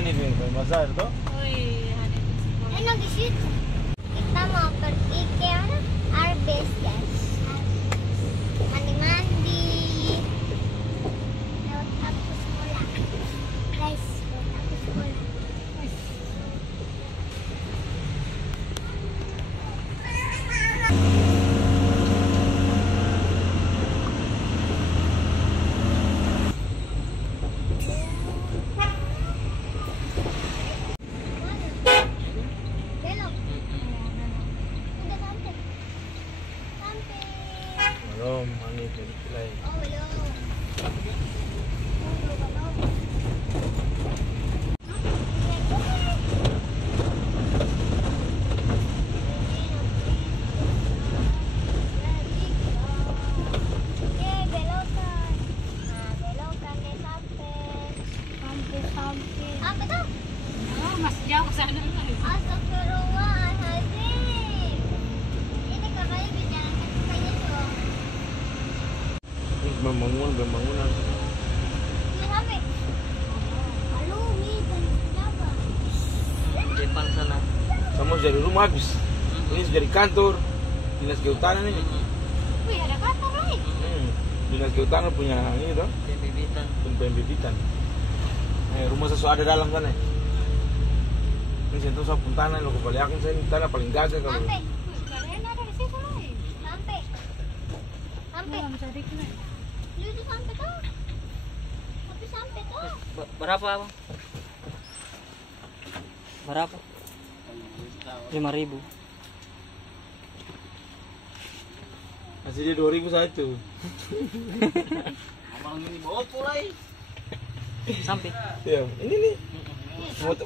Hani nih, pasar tuh. Oh iya, ada di sekolah. Enak di situ. Kita mau pergi ke mana? Arbes, guys. Mandi-mandi. Lewat aku sekolah. Guys, lewat aku sekolah. Belok. Udah sampai. Sampai. Belum, Hani dari Pilai. Oh, belum. Apa tuh? Oh, masih jauh ke sana. Astagfirullahaladzim. Ini kakaknya berjalan kaki dong. Ini pembangunan. Ini sampai. Halo, Mi, kenapa? Depan sana. Kamu dari rumah habis. Ini sudah di kantor dinas kehutanan ini. Wih, ada kantor lagi. Dinas kehutanan punya ini tuh, Pembibitan. pembibitan. Rumah sesuatu ada dalam sana. Ini sentuh sapun tanah, lo kembali aku saya ini tanah paling gagah kalau. Sampai. Kalian ada di situ lagi. Sampai. Sampai. Belum bisa dikira. Itu sampai tuh. Tapi sampai tuh. Berapa, Bang? Berapa? 5.000. Masih dia 2.000 satu. Abang ini bawa pulai. Sampai. Ya, ini nih. Mau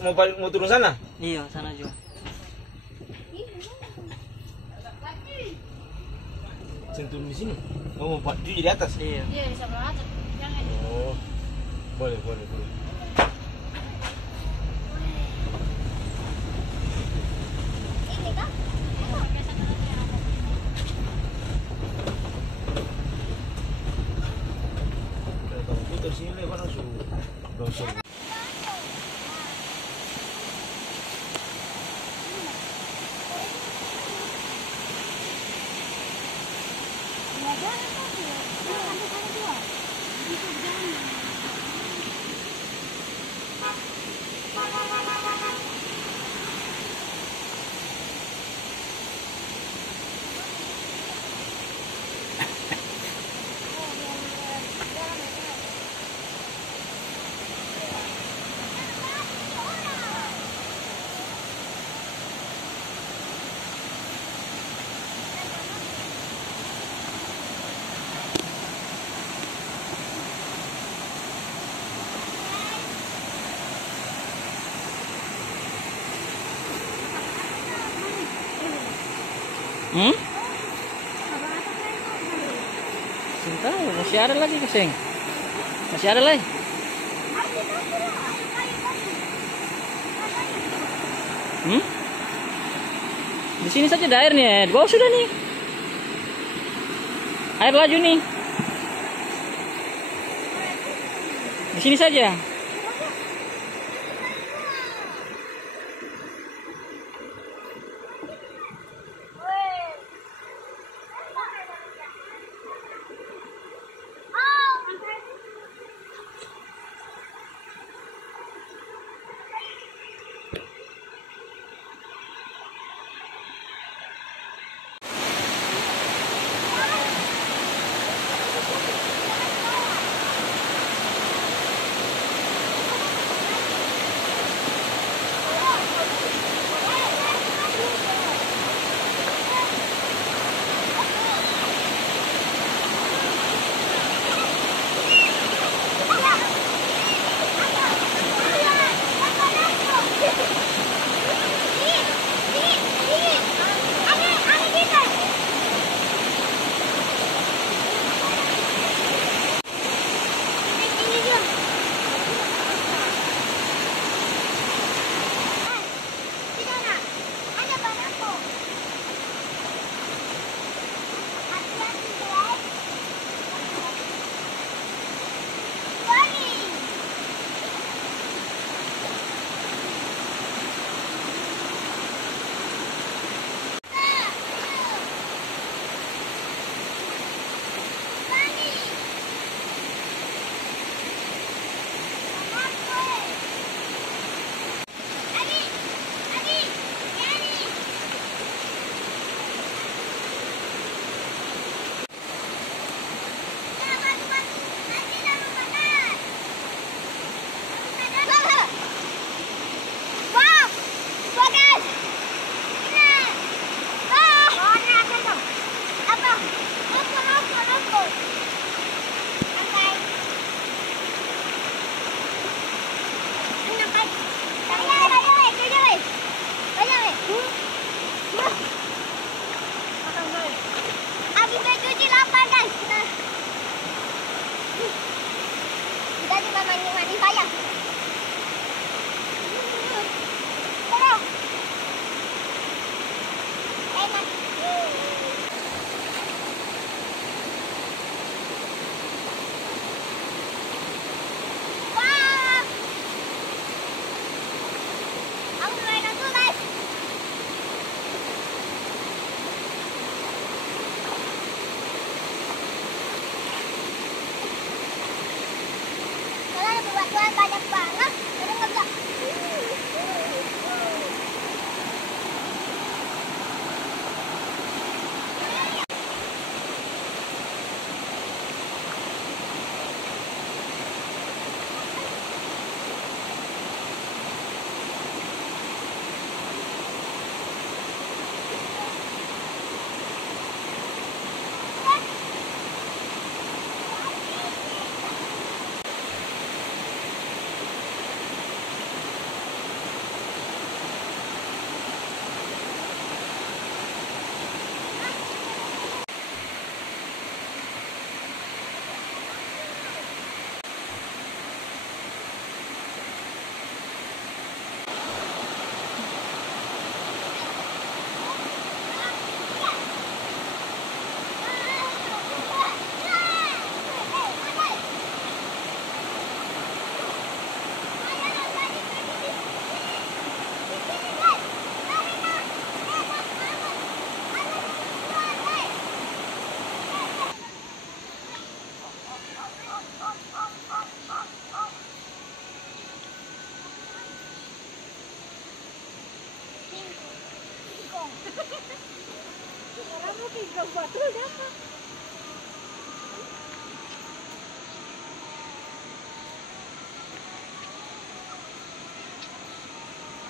turun sana? Iya, sana juga. Sentuh di sini. Oh, mau di atas. Iya. Iya, di sebelah atas. Jangan. Oh, boleh. Ini kah? Kalau putar sini lebar langsung dosor. Cinta, masih ada lagi keseng. Masih ada lagi. Di sini saja ada air nih, di bawah sudah nih. Air laju nih. Di sini saja. saya. Tolong. Enak. Wah. Aku mainan tuh, guys. Kalau ada bebatuan banyak banget, jadi nggak bisa.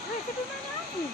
Weh, itu mana aku?